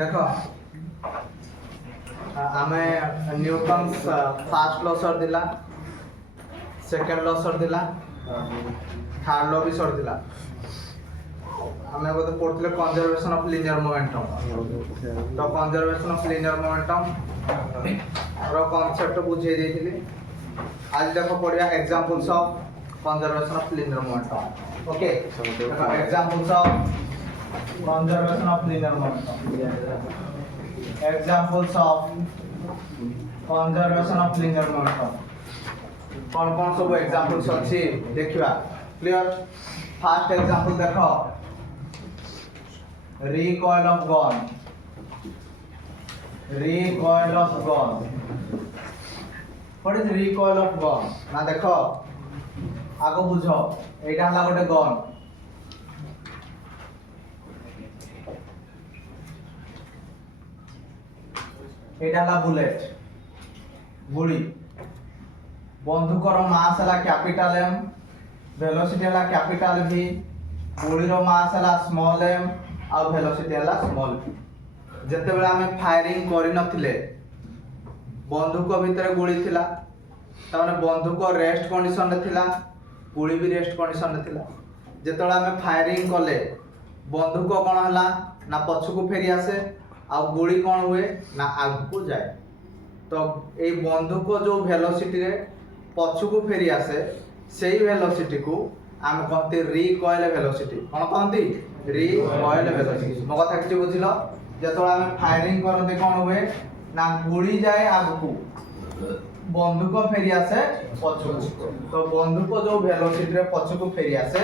देखो आमे Newton first law सर दिला सेकंड लॉ सर दिला थर्ड लॉ भी सर दिला आमे बोलते पढ़ते कंजर्वेशन ऑफ लीनियर मोमेंटम तो कंजर्वेशन ऑफ लीनियर मोमेंटम रो कांसेप्ट बुझे देथिली आज देखो पढ़िया examples of conservation of linear momentum okay examples of conservation of linear momentum examples of conservation of linear momentum कौन कौन सब एग्जांपल्स अछि देखिबा क्लियर फर्स्ट एग्जांपल देखो recoil of gun what is recoil of gun ना देखो आगो बुझो एटा हला गोटे गन এটা হলো বুলেট গুলি বন্দুকর মাস হলা ক্যাপিটাল এম ভেলোসিটি হলা ক্যাপিটাল ভি গুলির মাস হলা স্মল এম আর ভেলোসিটি হলা স্মল ভি যেতেবেলে আমি ফায়ারিং করি নথিলে বন্দুক ভিতরে গুলি থিলা তামানে বন্দুক রেস্ট কন্ডিশন রে থিলা গুলি भी রেস্ট কন্ডিশন রে থিলা যেতেবেলে আমি ফায়ারিং কলে বন্দুক কোন হলা না পছকু ফেরি আসে আর গুলি কোন हुए না আগকু যায় তো এই বন্দুক जो ভেলোসিটি রে পছকু ফেরি আসে সেই ভেলোসিটি কু আমি কহতে রিকয়েল ভেলোসিটি কোন কহতি রিকয়েল ভেলোসিটি মো কথা কিছু বুঝিল যেতବେଳେ আমি ফায়ারিং করতে কোন हुए না গুলি যায় আগকু বন্দুক ফেরি আসে পছকু তো বন্দুক जो ভেলোসিটি রে পছকু ফেরি আসে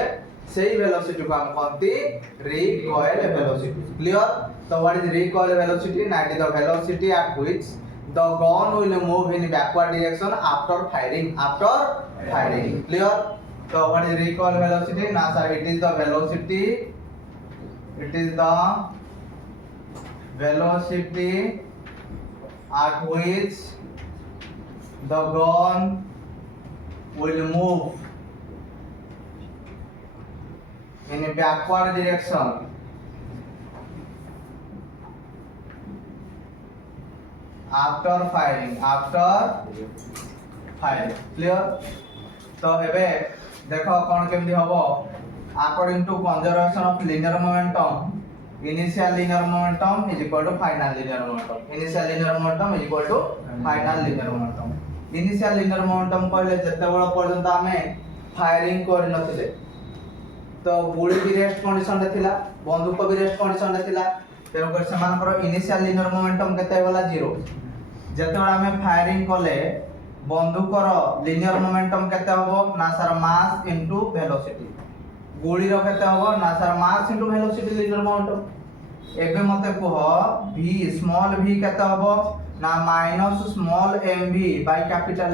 সেই ভেলোসিটি কু আমি কহতি recoil velocity clear So what is recoil velocity? That is the velocity at which the gun will move in backward direction after firing. Clear? So what is recoil velocity? Now sir, it is the velocity. It is the velocity at which the gun will move in a backward direction. After firing clear तो एबे देखो कोन केमदी हबो according to conservation of linear momentum initial linear momentum is equal to final linear momentum initial linear momentum is equal to final linear momentum initial linear momentum कहले जते बड़ पर्यंत हमें फायरिंग करि नथिले तो गुली भी रेस्ट कंडीशन रे थिला बंदूक भी रेस्ट कंडीशन रे थिला तेरो कर समानकर इनिशियल लिनियर मोमेंटम केते होला 0 जेतेबेला हमें फायरिंग कले बंदूकर लिनियर मोमेंटम केते होबो ना सर मास इनटू वेलोसिटी गोली रो केते होबो ना sir mass into velocity linear momentum एबे मते कह v स्मॉल v केते होबो ना minus small mv by capital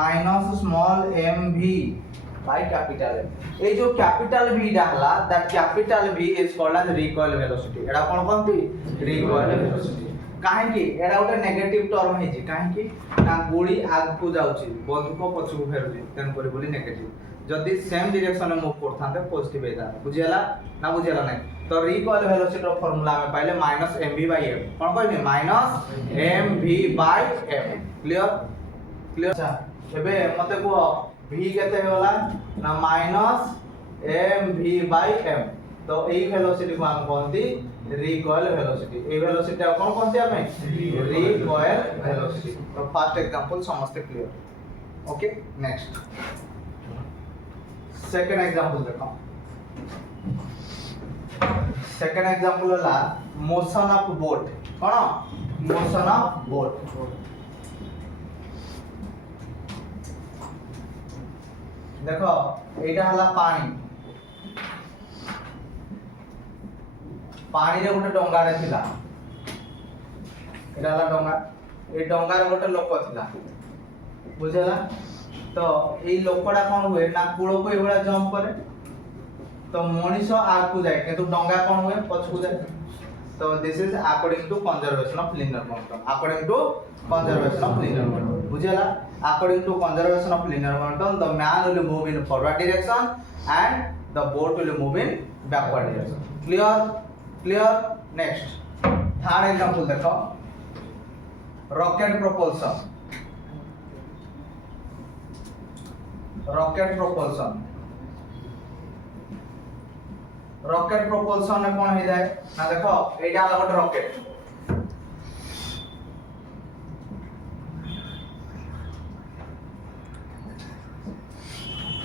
minus small mv by capital ए जो कैपिटल v डाला that capital v is called as recoil velocity एडा कोन कोनती रिकॉइल वेलोसिटी काहे कि एडा गोटे नेगेटिव टर्म हे जी काहे कि ना गोली आग को जाउची बंदूक पछकु फेरुची तेन करी बोली नेगेटिव जदी सेम डायरेक्शन में मूव करथांते पॉजिटिव हेता बुझियला ना बुझियला नै तो रिकॉइल वेलोसिटी रो फार्मूला में पाइले -mv/m कोन कहबे -mv/m क्लियर अच्छा एबे मते को v केते होला ना -mv/m तो एई वेलोसिटी को हम कहंती रिकॉइल वेलोसिटी ए वेलोसिटी कोन कहंती हमें रिकॉइल वेलोसिटी तो फर्स्ट एग्जांपल समझते clear okay next second example देखो सेकंड एग्जांपल होला motion of boat cone motion of boat देखो एटा हला पानी रे गोटे डंगा रे थिला एटा हला डंगा ए डंगा रे गोटे लोक थिला बुझला तो एई लोकड़ा कोन हुए ना कूलो को एबड़ा जंप करे तो मनीष आग को जाए किंतु डंगा कोन हुए पछकु जाए तो this is according to conservation of linear momentum according to conservation of linear momentum बुझला according to conservation of linear momentum the man will move in forward direction and the boat will move in backward direction clear next third example देखो rocket propulsion rocket propulsion rocket propulsion में कौन हो जाए ना देखो एटा वाला गोटे rocket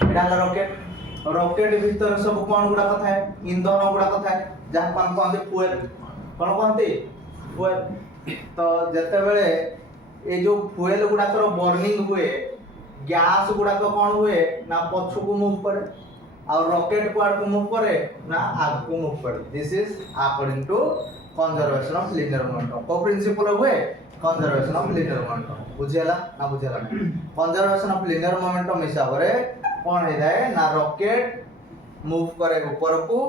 एटा वाला रॉकेट रॉकेट भीतर सब कौन गुडा कथा है इंधन गुडा कथा है जहां कौन कौन फ्यूएल कौन कहते फ्यूएल तो जते बेले ए जो फ्यूएल गुडा कर बर्निंग हुए गैस गुडा को कौन हुए ना पछ को मूव करे और रॉकेट क्वाड को मूव करे ना आग को मूव करे this is according to conservation of linear momentum को प्रिंसिपल हुए कंजर्वेशन ऑफ लिनियर मोमेंटम बुझेला ना बुझेला कंजर्वेशन ऑफ लिनियर मोमेंटम हिसाब रे कौन है जाए ना रॉकेट मूव करे ऊपर को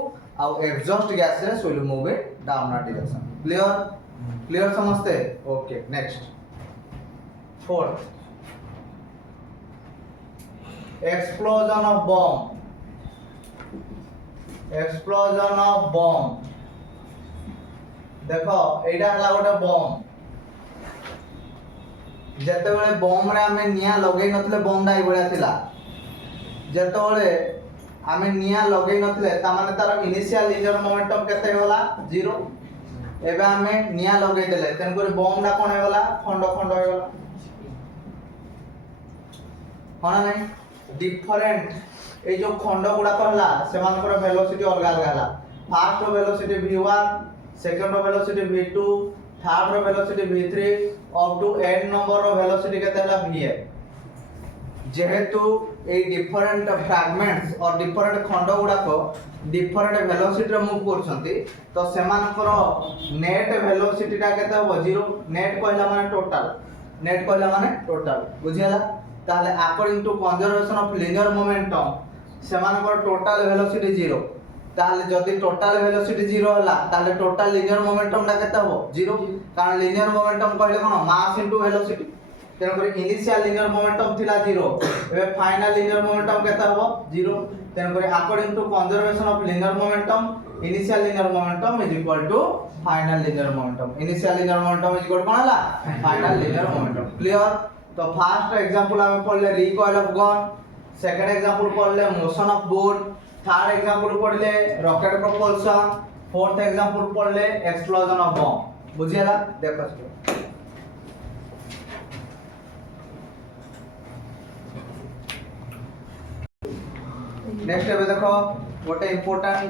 और एग्जॉस्ट गैस रे will move it down direction clear clear समझते okay next fourth explosion of bomb देखो एटा हला गोटे बम जते बेले बम रे हमें निया लगेई नथले बम दाई बढिया थिला जते बेले हमें निया लगेई नथले ता माने तार इनिशियल लिनियर मोमेंटम केते होला 0 एबे हमें निया लगेई देले तेन कोरी बम डा कोन हेला खंड खंड हेला कोन नै डिफरेंट ए जो खंड गुडा कहला सेमानकर वेलोसिटी अलग अलग हला first velocity v1 second velocity v2 third velocity v3 up to n number रो वेलोसिटी केते हला vn जेहेतु ए डिफरेंट फ्रैगमेंट्स और डिफरेंट खंड गुडा को डिफरेंट वेलोसिटी रे मूव करछंती तो सेमानकर नेट वेलोसिटी टा केते हो 0 नेट कहला माने टोटल बुझियला ताले according to conservation of linear momentum सेमानकर टोटल वेलोसिटी 0 ताले जदी टोटल वेलोसिटी 0 होला ताले टोटल लिनियर मोमेंटम टा केते हो 0 कारण लिनियर मोमेंटम कहले कोन मास इनटू वेलोसिटी तेन कर इनिशियल लिनियर मोमेंटम थिला 0 एबे फाइनल लिनियर मोमेंटम केते हो 0 तेन कर according to conservation of linear momentum initial linear momentum is equal to final linear momentum initial linear momentum is equal कोन होला फाइनल लिनियर मोमेंटम क्लियर तो फर्स्ट एग्जांपल हमें पढ़ले recoil of gun second example पढ़ले motion of boat third example पढ़ले rocket propulsion fourth example पढ़ले explosion of bomb बुझियला देखो नेक्स्ट एबे देखो गोटे इंपोर्टेंट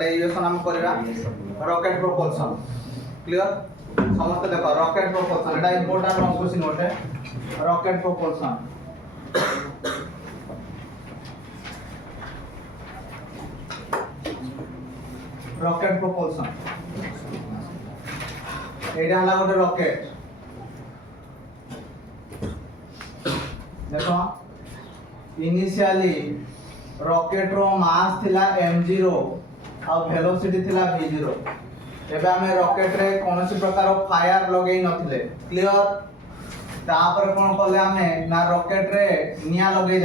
डेरिवेशन हम करबा रॉकेट प्रोपल्शन क्लियर समस्त देखो रॉकेट प्रोपल्शन एटा इंपोर्टेंट क्वेश्चन होते रॉकेट प्रोपल्शन एटा हला गोटे रॉकेट देखो इनिशियली रॉकेट रो मास थिला m0 और वेलोसिटी थिला v0 एबे हमें रॉकेट रे कोनोसी प्रकार फायर लगेई नथिले क्लियर तापर कोन करले हमें ना रॉकेट रे निया लगेई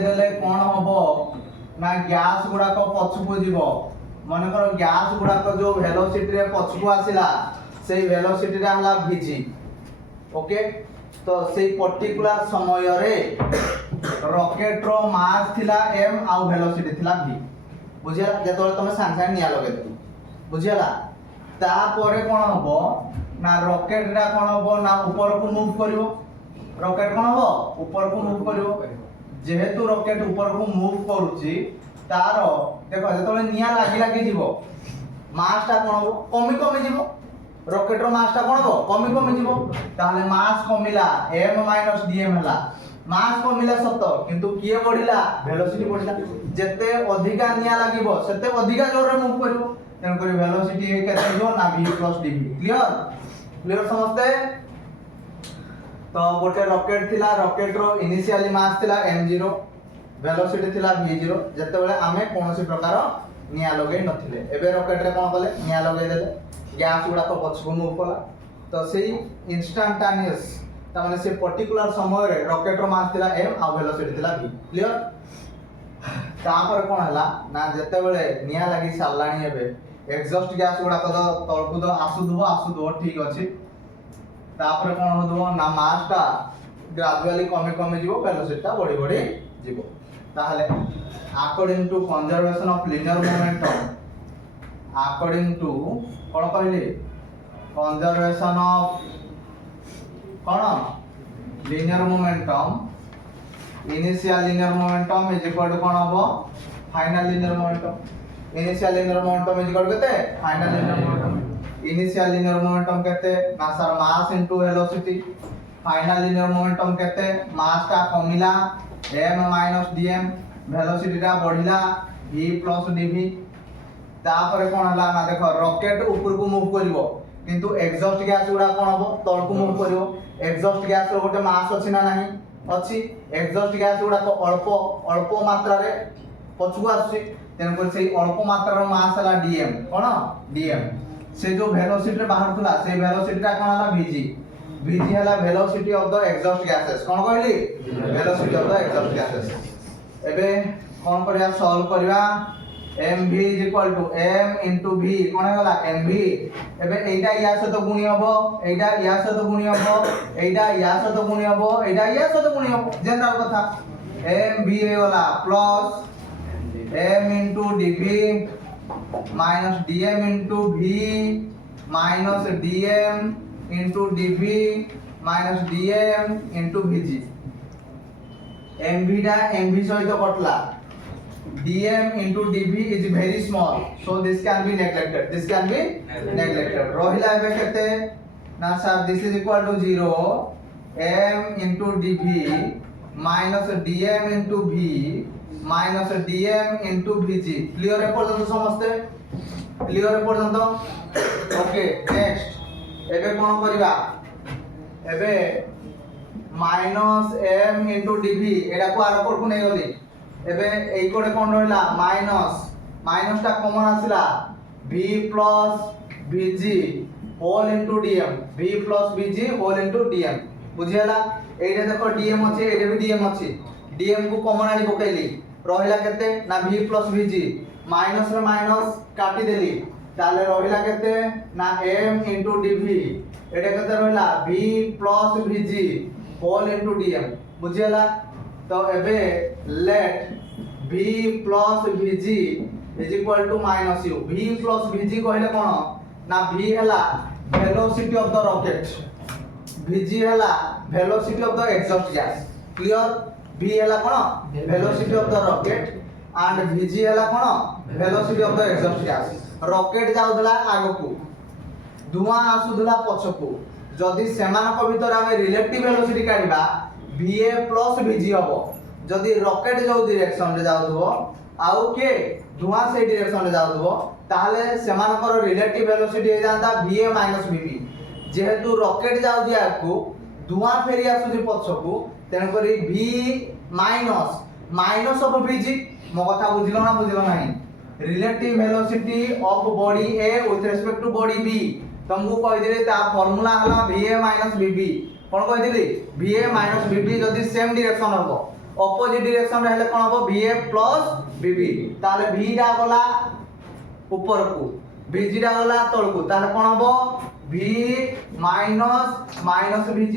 देले कोन हबो ना गैस गुडा को पछकु जीवो माने करो गैस गुडा को जो वेलोसिटी रे पछकु आसिला सेई वेलोसिटी रे हला vg ओके तो सेई पर्टिकुलर समय रे रॉकेट रो मास थिला m आ वेलोसिटी थिला v बुझिया जेतोले तमे सांसार निया लगे दे बुझियाला तापरे कोन हबो ना रॉकेट रा कोन हबो ना ऊपर को मूव करिवो रॉकेट कोन हबो ऊपर को मूव करिवो जेहेतु रॉकेट ऊपर को मूव करूची तारो देखो जेतोले निया लागी जीवो मास ता कोन हबो कमी जीवो रॉकेट रो मास ता कोन हबो कमी जीवो ताले मास कमिला m - dm हला मास कमिला सत किंतु किए बढ़िला वेलोसिटी बढ़िला जते अधिका निया लागिवो सेते अधिका जोर रे मूव करिवो तेन करी वेलोसिटी केते जो ना v + dv क्लियर समझते तो गोटे रॉकेट थिला रॉकेट रो इनिशियली मास थिला m0 वेलोसिटी थिला v0 जते बेले आमे कोनोसी प्रकार निया लगेई नथिले एबे रॉकेट रे कोन कले निया लगेई देले गैस गुडा को पछको मूव कला तो सेही इंस्टेंटेनियस ता माने से पर्टिकुलर समय रे रॉकेट रो मास थिला m आ वेलोसिटी थिला v क्लियर तापर कोन हला ना जते बेले निया लागि सालाणी हेबे एग्जॉस्ट गैस गुडा तो तळकु तो आसुदो ठीक अछि तापर कोन होदो ना मास टा ग्रेजुअली कमी जीवो वेलोसिटी टा बढ़ी जीवो ताहले according to conservation of linear momentum according to कोन कहले कंजर्वेशन ऑफ कोन linear momentum initial linear momentum is equal to कोन हो final linear momentum initial linear momentum is equal केते final linear momentum initial linear momentum केते ना sir mass into velocity final linear momentum केते mass का कमिला m minus dm velocity टा बढ़िला v प्लस dv तापर कोन हला ना देखो रॉकेट ऊपर को मूव करिवो किंतु एग्जॉस्ट गैस गुडा कोन हबो तळ को मूव करिवो एग्जॉस्ट गैस रो गोटे मास अछि ना नाही अछि एग्जॉस्ट गैस गुडा को अल्प मात्रा रे पछुआ आसी तेन को से अल्प मात्रा रो मास हला dm कोन dm से जो वेलोसिटी रे बाहर थला से वेलोसिटी टा कोन हला vg हला velocity of the exhaust gases कोन कहली velocity of the exhaust gases एबे कोन करिया सॉल्व करिया mv is equal to m into v कोन होला mv एबे एटा या सहित गुणी हबो एटा या सहित गुणी हबो एटा या सहित गुणी हबो एटा या सहित गुणी हबो जनरल कथा mv होला plus m into dv minus dm into v minus dm into dv minus dm into vg mv टा mv सहित कटला dm into dv is very small so this can be neglected rohila ebe kete na sir this is equal to 0 m into dv minus dm into v minus dm into vg clear e porjanto samaste clear e porjanto okay next ebe kon kariba ebe minus m into dv एटा को are पर को नै गली एबे एई कोडे कोन रहला minus टा common आसिला v plus vg whole into dm v plus vg whole into dm बुझियला एइडे देखो dm अछि एइडे भी dm अछि dm को कॉमन आनी पकैली रहला केते ना v plus vg माइनस रे माइनस काटी देली ताले रहला केते ना m into dv एइडे केते रहला v plus vg whole into dm बुझियला तो एबे let v plus vg is equal to minus u v plus vg कहले कोन ना v हला velocity of the rocket vg हला velocity of the exhaust gas clear v हला कोन velocity of the rocket and vg हला कोन velocity of the exhaust gas rocket जाउदला आगकू धुआं आसुदला पछकू जदि सेमानक भीतर आमे रिलेटिव वेलोसिटी काढिबा va plus vg हबो जदि रॉकेट जो डायरेक्शन रे जाउथबो आउ के धुआं से डायरेक्शन रे जाउथबो ताहले सेमानकर रिलेटिव वेलोसिटी हे जानता va माइनस vb जेहेतु रॉकेट जाउ दिया को धुआं फेरी आसुदी पछकू तेन करी v माइनस ऑफ vg मो कथा बुझिलो नाही relative velocity of body a with respect to body b तुमको कहि दिले ता फार्मूला हला va माइनस vb कोन कहि दिले va माइनस vb जदि सेम डायरेक्शन हबो ऑपोजिट डायरेक्शन रे हेले कोन हबो va प्लस vb ताले v डा गला ऊपर को vg डा गला तळ को ताले कोन हबो v minus vg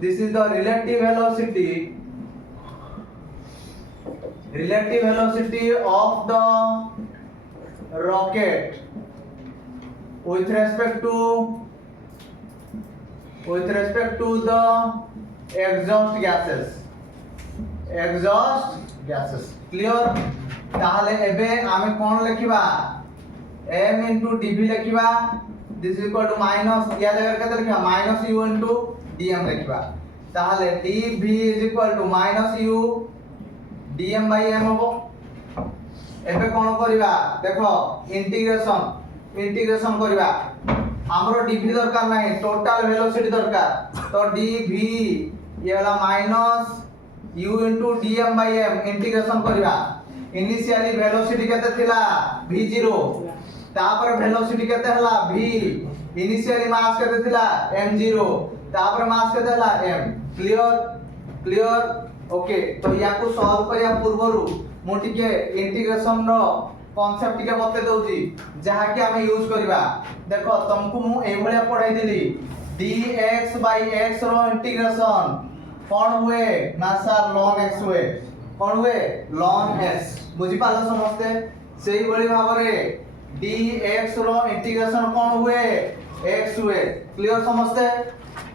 this is the relative velocity of the rocket with respect to the exhaust gases clear ताहले एबे आमे कोन लिखिबा m into dv लिखिबा this is equal to minus या जगह केते लिखिबा minus u into dm लिखिबा ताहले dv is equal to minus u dm by m होबो एबे कोन करिबा देखो इंटीग्रेशन करिबा हमरो dv दरकार नाही टोटल वेलोसिटी दरकार तो dv ये वाला minus u into dm by m integration करिबा इनिशियली वेलोसिटी केते थिला v0 तापर वेलोसिटी केते हला v इनिशियली मास केते थिला m0 तापर मास केते हला m क्लियर ओके तो या को सॉल्व करिया पूर्वरु मो टिके इंटीग्रेशन रो कांसेप्ट टिके बते दउची जहा कि हमें यूज करबा देखो तुमको मु ए भलिया पढ़ाई दिली dx by x रो इंटीग्रेशन कोन हुए ना सर ln x हुए कोन हुए ln x बुझी पालो समझते सेही भली भाबरे dx रो इंटीग्रेशन कोन हुए x हुए क्लियर समझते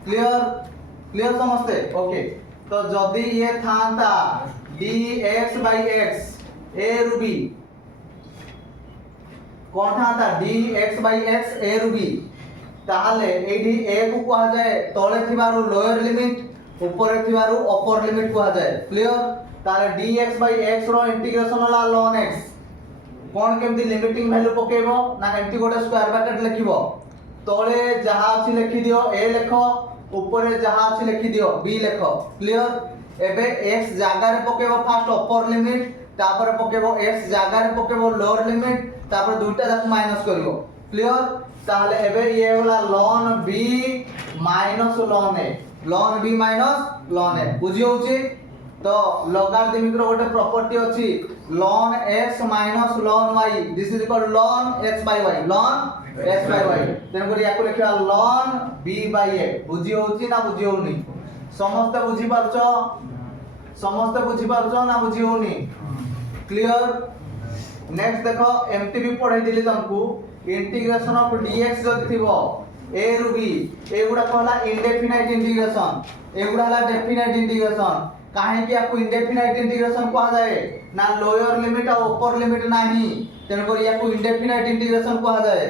क्लियर समझते ओके तो जदी ये थांता dx by x a रू b कोन थांता dx by x a रू b ताहले एडी a को कहा जाए तळे थिबारु लोअर लिमिट ऊपर थिबारु अपर लिमिट कहा जाए क्लियर ताले dx by x रो इंटीग्रेशन होला ln x कोन केमती लिमिटिंग वैल्यू पकेबो ना एमटी गोटे स्क्वायर ब्रैकेट लिखिबो तळे जहा अछि लिखि दियो a लेखो ऊपर जहा अछि लिखि दियो b लेखो क्लियर एबे x जागा रे पकेबो फर्स्ट अपर लिमिट तापर पकेबो x जागा रे पकेबो लोअर लिमिट तापर दुईटा जाक माइनस करिवो क्लियर ताहले एबे ये होला ln b minus ln a ln b minus ln a बुझी होची तो लॉगरिथमिक रो गोटे प्रॉपर्टी अछि ln x minus ln y this is equal ln x by y ln x by y तेन करी याको लिखिया ln b by a बुझी होची ना बुझी होनी समस्त बुझी पारछो ना बुझी होनी क्लियर नेक्स्ट देखो एमटी भी पढ़ाई दिली तुमको इंटीग्रेशन ऑफ dx जदी थिबो a रु b एगुडा कहला इंडेफिनाइट इंटीग्रेशन एगुडा हला डेफिनाइट इंटीग्रेशन काहे कि आपको इंडेफिनाइट इंटीग्रेशन कहा जाए ना लोअर लिमिट और अपर लिमिट नाही तेन करी याको इंडेफिनाइट इंटीग्रेशन कहा जाए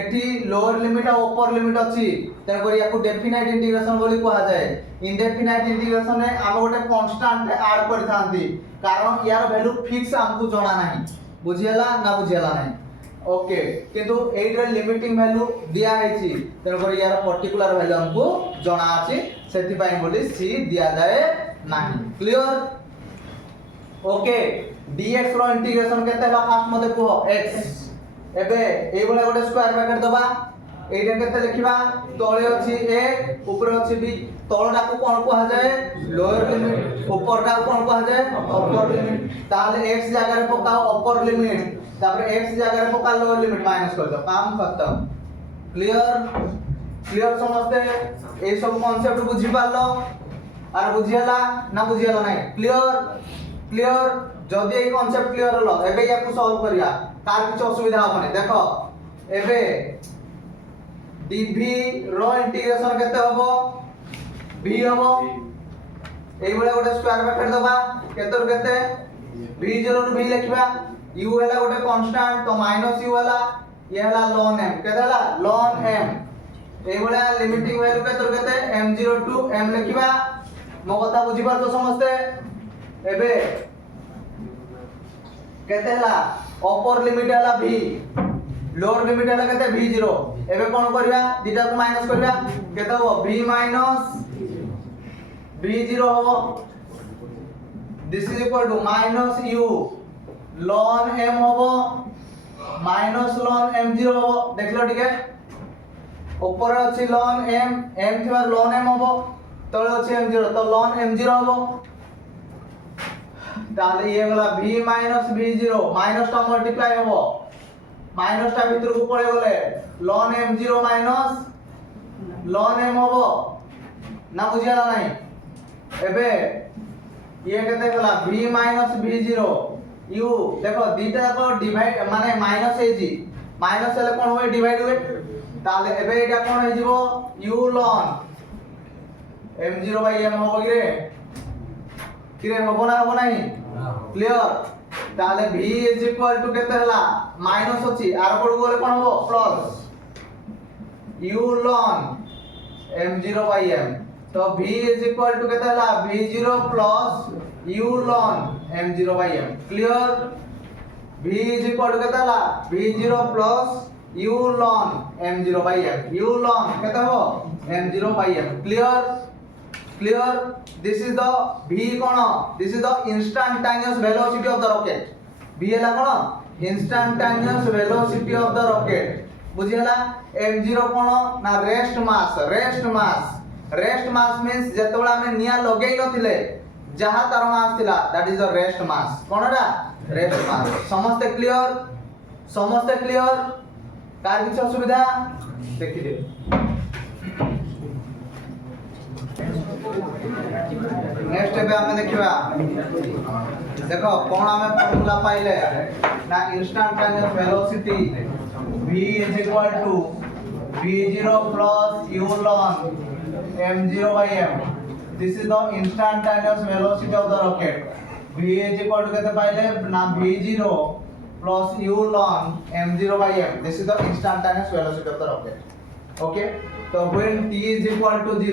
एठी लोअर लिमिट और अपर लिमिट अछि तेन करी याको डेफिनाइट इंटीग्रेशन बोली कहा जाए इंडेफिनाइट इंटीग्रेशन ने हम गोटे कांस्टेंट ऐड करथांती कारण यार वैल्यू फिक्स हमको जणा नाही बुझियला ना बुझियला नाही ओके किंतु एइटर लिमिटिंग वैल्यू दिया हैछि तेन करी यार पर्टिकुलर वैल्यू हमको जणा अछि सेति पई बोली सी दिया जाए नाही क्लियर ओके dx रो इंटीग्रेशन केते बा फास्ट मते को x एबे एई बोले गोटे स्क्वायर ब्रैकेट दबा एइटा केते लिखिबा तळे अछि a ऊपर अछि b तळटा को कोन कहा जाए लोअर लिमिट ऊपरटा को कोन कहा जाए अपर लिमिट ताले x जागा रे पकाओ अपर लिमिट तापर x जागा रे पका लोअर लिमिट माइनस कर दो काम खत्म क्लियर समझते ए सब कांसेप्ट बुझी पालो आर बुझियला ना बुझियला नाही क्लियर जदी ए कांसेप्ट क्लियर हलो एबे याकू सॉल्व करिया तार किछ असुविधा होबने देखो एबे dv रो इंटीग्रेशन केते होबो v होबो एई बळे गोटे स्क्वायर ब्रैकेट दबा केतर केते v0 नु v लिखबा u हला गोटे कांस्टेंट तो माइनस u हला ये हला ln m केते हला ln m एई बळे लिमिटिंग वैल्यू केतर केते m0 टू m लिखबा मो कथा बुझी पार तो समझते एबे केते हला अपर लिमिट हला v लोअर लिमिट हला केते v0 एबे कोन करबा दीटा को माइनस करबा केते हो v माइनस v0 हो this is equal to minus u ln m हो माइनस ln m0 हो देखलो ठीक है ऊपर अछि ln m थिबा ln m हो तळे अछि m0 तो ln m0 हो ताले ये गला v माइनस v0 माइनस टा मल्टीप्लाई हो माइनस टा भीतर को पळे गले ln m0 minus ln m हो ना बुझियाला नाही एबे ये केते गला v माइनस v0 u देखो दीटा को डिवाइड माने माइनस हे जी माइनस हेले कोन होय डिवाइड होय ताले एबे एटा कोन हे जीवो u ln m0 by m होबो किरे होबो ना होबो नाही क्लियर ताले v इज इक्वल टू केते हला माइनस अछि आर पड गोले कोन होबो plus u ln m0 by m तो v इज इक्वल टू केते हला v0 plus u ln m0 by m clear v is equal to केते हला v0 plus u ln m0 by m u ln केते हो m0 by m clear this is the v cone this is the instantaneous velocity of the rocket v हला कोन instantaneous velocity of the rocket बुझियला m0 कोन ना rest mass means जेतबेला में निया लगेई नथिले जहा तार mass थिला that is the rest mass कोनडा rest mass समस्त clear समस्त क्लियर कार किछ असुविधा देखि दे नेक्स्ट पे हमें देखिबा देखो कोन हमें फार्मूला पाइले ना instantaneous velocity v is equal to v0 plus u ln m0 by m. This is the instantaneous velocity of the rocket. v is equal to केते पाइले ना v0 plus u ln m0 by m. This is the instantaneous velocity of the rocket. Okay, so when t is equal to 0,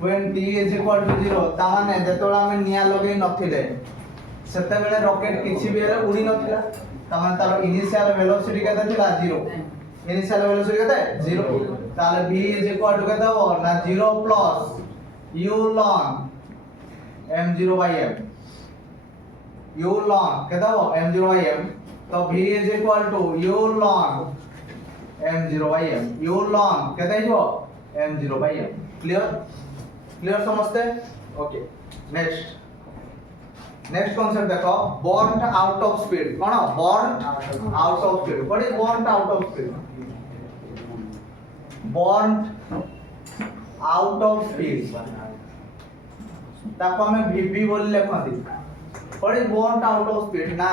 when t is equal to 0 ता माने जेतोला हम निया लगेई नथिले सेते बेले rocket किछि बेले उडी नथिला ता माने तार इनिशियल वेलोसिटी केते थिला 0. इनिशियल वेलोसिटी केते 0 ताले v is equal to केते हो ना 0 plus u ln m0 by m. u ln केते हो m0 by m, तो v is equal to u ln m0 by m. u ln केते हो m0 by m. क्लियर समझते? ओके, नेक्स्ट कॉन्सेप्ट देखो, बर्न आउट ऑफ स्पीड. कौन burn out of speed? What is burn out of speed? Burn out of speed ताको हमें vb बोल लेखंती. What is burn out of speed? ना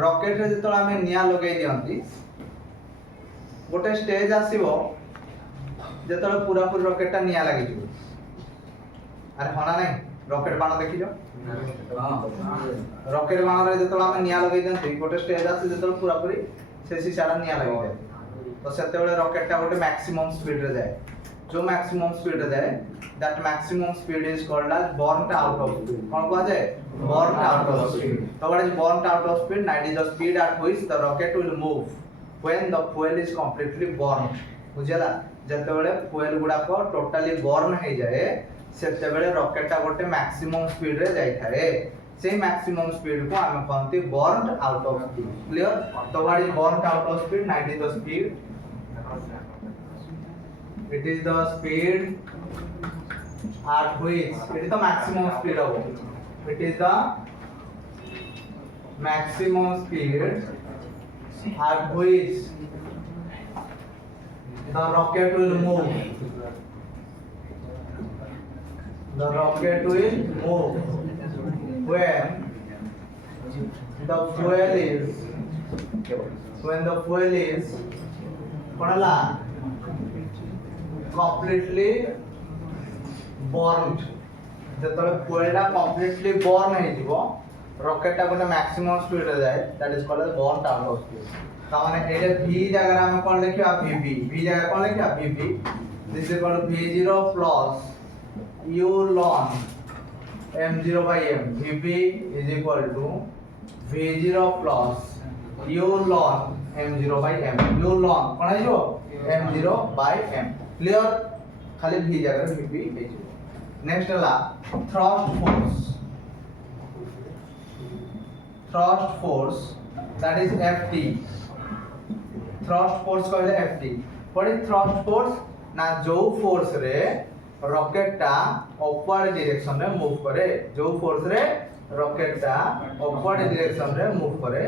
rocket रे जतला हमें निया लगेई दियंती गोटे स्टेज आसीबो जेतले पूरा पूरी रॉकेट ता निया लागि जिवो. अरे होना नहीं रॉकेट बाण देखि जो रॉकेट बाण रे जेतले हम निया लगेई दन गोटे स्टेज आसी जेतले पूरा पूरी से सीसाडा निया लागि जाय तो सेते बेले रॉकेट ता गोटे मैक्सिमम स्पीड रे जाय. जो मैक्सिमम स्पीड रे जाय that maximum speed is called as burn out of speed. कोन कहा जाय? Burn out of speed. तो what is burn out of speed? ना it is the speed at which the rocket will move when the fuel is completely burn. बुझला? जते बेले fuel गुडा को totally burn हे जाए सेते बेले रॉकेट ता गोटे मैक्सिमम स्पीड रे जाई थाए. से मैक्सिमम स्पीड को हम कहंती burn out of speed. Clear? तो what is burn out of speed? 90 the speed, it is the speed at which it is the maximum speed of it is the maximum speed at which the rocket will move. The rocket will move when the fuel is पड़ला completely burned. जेतले फ्यूलटा completely burn हे जिवो rocket टा गोटे maximum speed रे जाए that is called burn out of speed. त माने एटे v जगह हम कोन लिखिया vb. v जगह कोन लिखिया vb. This is called v0 plus u ln m0 by m. vb is equal to v0 plus u ln m0 by m. u ln कोन आइयो m0 by m. Clear? खाली v जगह vb हे जिवो. Next ला thrust force that is ft. thrust force कहले ft. what is thrust force? ना जो फोर्स रे रॉकेट टा अपवर्ड डायरेक्शन रे मूव करे. जो फोर्स रे रॉकेट टा अपवर्ड डायरेक्शन रे मूव करे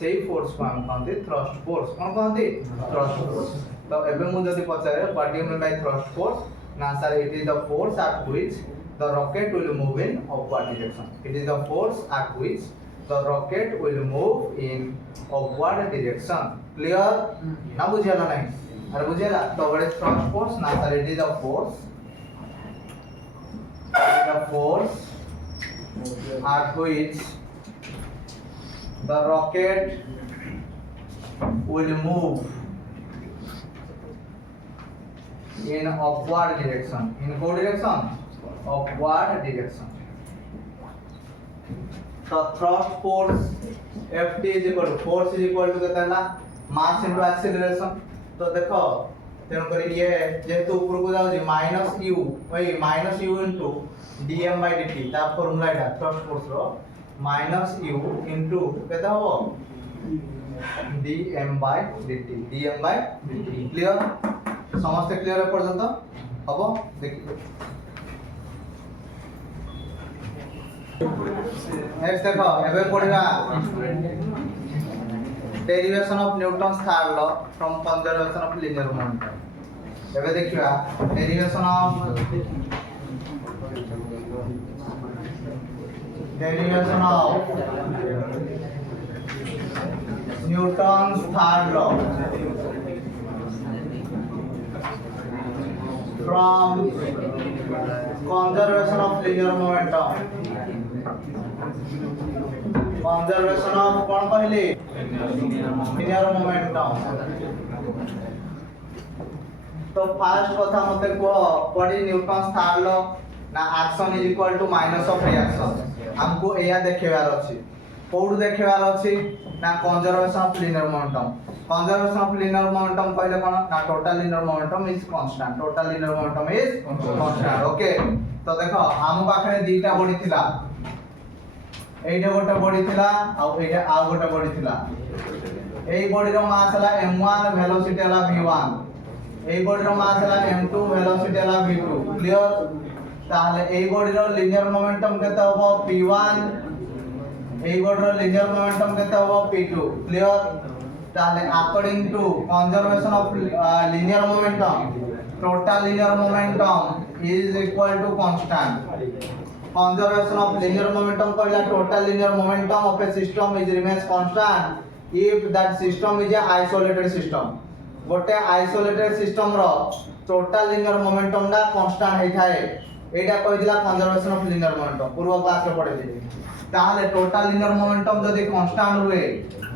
सेही फोर्स को हम कहंती thrust force. कोन कहंती? thrust force. तो एबे मु जदी पचारे what do you mean by thrust force? ना sir it is the force at which the rocket will move in upward direction. It is the force at which the rocket will move in upward direction. Clear? ना बुझेला नहीं? अरे बुझेला? तो what is thrust force? ना sir it is the force. It is the force at which the rocket will move in upward direction. In what direction? Upward direction. So thrust force Ft is equal to force is equal to कितना ना mass into acceleration. तो देखो तेणु करी ये जेहेतु ऊपर को जाऊँ माइनस u वही minus u into dm by dt ता फॉर्मूला इटा thrust force रो माइनस u into कितना हो dm by dt. क्लियर? समझते क्लियर है पर्यंत? अब देखिए नेक्स्ट देखो एबे पढ़िबा derivation of Newton's third law from conservation of linear momentum एबे देखिबा derivation of Newton's third law from conservation of linear momentum conservation of कौन कहली linear momentum तो फास्ट कथा मते को पड़ी न्यूटन्स थर्ड लॉ ना action is equal to minus of reaction हमको एया देखेबार अछि कोड देखेबार अछि ना conservation of linear momentum conservation of linear momentum कहले कोन ना total linear momentum is constant total linear momentum is constant okay तो देखो हम पाखरे दीटा बॉडी थिला एइटा गोटे बॉडी थिला आ एइटा आ गोटे बॉडी थिला एई बॉडी रो मास हला m1 वेलोसिटी हला v1 एई बॉडी रो मास हला m2 वेलोसिटी हला v2 क्लियर ताहले एई बॉडी रो लिनियर मोमेंटम केते होबो p1 एई बॉडी रो लिनियर मोमेंटम केते होबो p2 क्लियर ताहले according to conservation of linear momentum total linear momentum is equal to constant conservation of linear momentum कहला total linear momentum of a system is remains constant if that system is a isolated system गोटे isolated system रो total linear momentum दा constant हे थाए एटा कहदिला conservation of linear momentum पूर्व class रे पढिली ताहले total linear momentum जदी constant हुए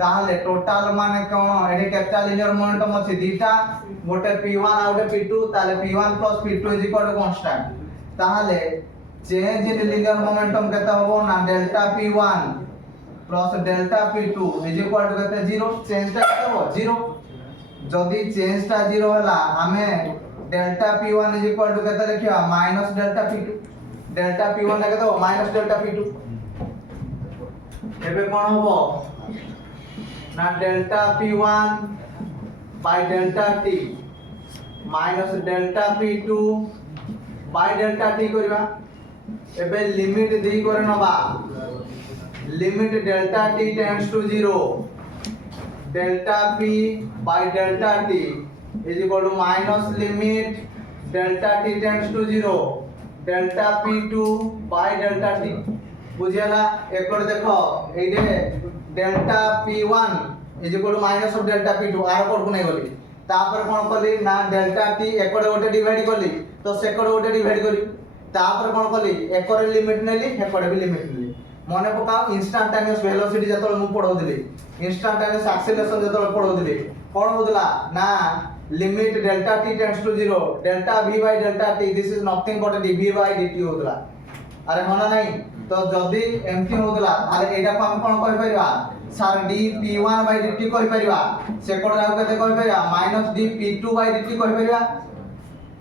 ताहले total माने कोन एडी केटा linear momentum अछि दीटा गोटे p1 आ गोटे p2 ताहले p1 p2 is equal to constant ताहले चेंज इन लिनियर मोमेंटम केता होबो ना delta p1 plus delta p2 is equal to केते 0 चेंज ता केते हो 0 जदी चेंज ता 0 हला हमें delta p1 is equal to केते लिखिया minus delta p2 delta p1 ता केते हो माइनस डेल्टा p2 एबे कोन होबो ना delta p1 by delta t minus delta p2 by delta t करबा एबे लिमिट दी करे नबा limit delta t tends to 0 delta p by delta t is equal to minus limit delta t tends to 0 delta p2 by delta t बुझियाला एकड़ देखो एडे delta p1 is equal to minus of delta p2 आर कोड को नै गली तापर कोन करली ना डेल्टा t एकड़ गोटे डिवाइड करली तो सेकड़ गोटे डिवाइड करी तापर कोन करली एकड़ लिमिट नेली एकड़ भी लिमिट नेली मने पकाओ इंस्टेंटेनियस वेलोसिटी जतल मु पढौ दिली इंस्टेंटेनियस एक्सेलरेशन जतल पढौ दिली कोन होदला ना limit delta t tends to 0 delta v by delta t this is nothing but dv by dt होदला अरे होना नहीं तो जदी एमटी होदला अरे एटा को हम कोन कहि परिबा सर dp1 बाय dt कहि परिबा सेकड़ जाउ केते कहि परिबा माइनस dp2 बाय dt कहि परिबा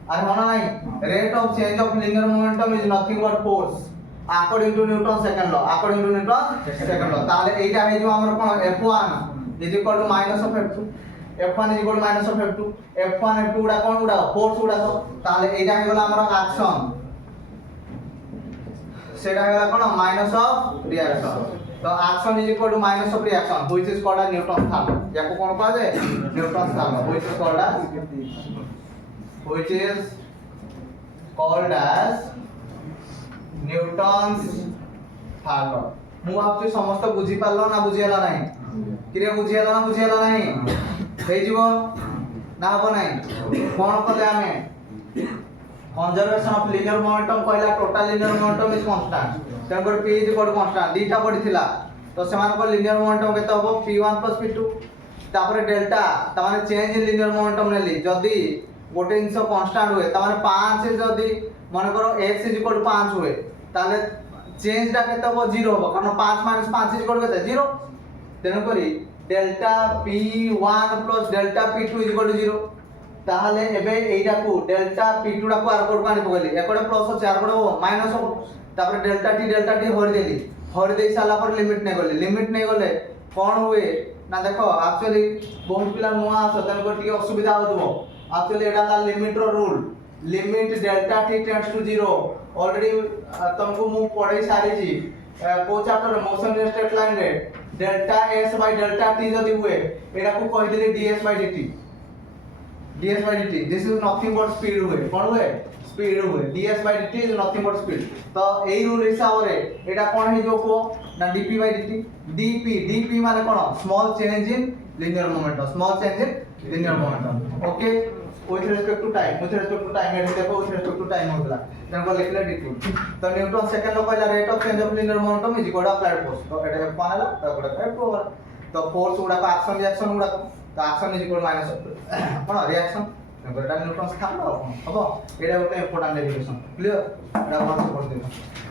अरे होना नहीं rate of change of linear momentum is nothing but force according to Newton second law according to Newton second law ताले एटा हे जो हमर कोन f1 is equal to minus of f2 f1 is equal to minus of f2 f1 f2 उडा कोन उडा force उडा तो ताले एटा हे गला हमर एक्शन सेटा हे गला कोन माइनस ऑफ रिएक्शन तो action is equal to minus of reaction which is called Newton third याको कोन कहा जाय Newton third which is called as Newton's third law मु आपसे समस्त बुझी पालो ना बुझी हला नहीं किरे बुझी हला ना बुझी हला नहीं हे जीवो ना हो नहीं कोन कले हमें कंजर्वेशन ऑफ लिनियर मोमेंटम कहला total linear momentum is constant तंबर p is equal to constant दीटा पड़ी थिला तो समान को लिनियर मोमेंटम केते होबो p1 p2 तापर डेल्टा त माने चेंज इन लिनियर मोमेंटम नेली जदी गोटे जिंस कांस्टेंट हुए त माने 5 जदी माने करो x इज इक्वल टू 5 हुए ताले चेंज दा केते हो 0 हो कारण 5 - 5 इज इक्वल टू केते 0 तेनो करी delta p1 + delta p2 is equal to 0 ताहले एबे एइडा को डेल्टा p2 डा को आर कोड कानी पगली एकड़े प्लस हो चार कोड हो माइनस हो तापर डेल्टा t होर देली होर देई साला पर लिमिट नै गले कोन हुए ना देखो एक्चुअली बहुत पिला नुआ सतन को टिके असुविधा होतबो एक्चुअली एटा ला लिमिट रो rule limit delta t tends to 0 already तुमको मु पढ़ाई सारी छी को चैप्टर मोशन स्ट्रेट लाइन रे delta s by delta t जदी हुए एटा को कहि देली ds by dt this is nothing but speed हुए कोन हुए स्पीड हुए ds by dt is nothing but speed तो एई रूल हिसाब रे एटा कोन हे जो को ना dp बाय dt dp माने कोन small change in linear momentum small change in linear momentum okay with respect to time एठी देखो with respect to time होतला तन को लिखले dt तो न्यूटन सेकंड लो कहला rate of change of linear momentum is equal to applied force तो एटा f1 हला तो एटा f2 हला तो फोर्स उडा का एक्शन रिएक्शन उडा तो action is equal minus cone reaction तो एटा न्यूटन स्थान हबो एटा गोटे इंपोर्टेंट डेरिवेशन क्लियर एटा वन से पढ़ देबो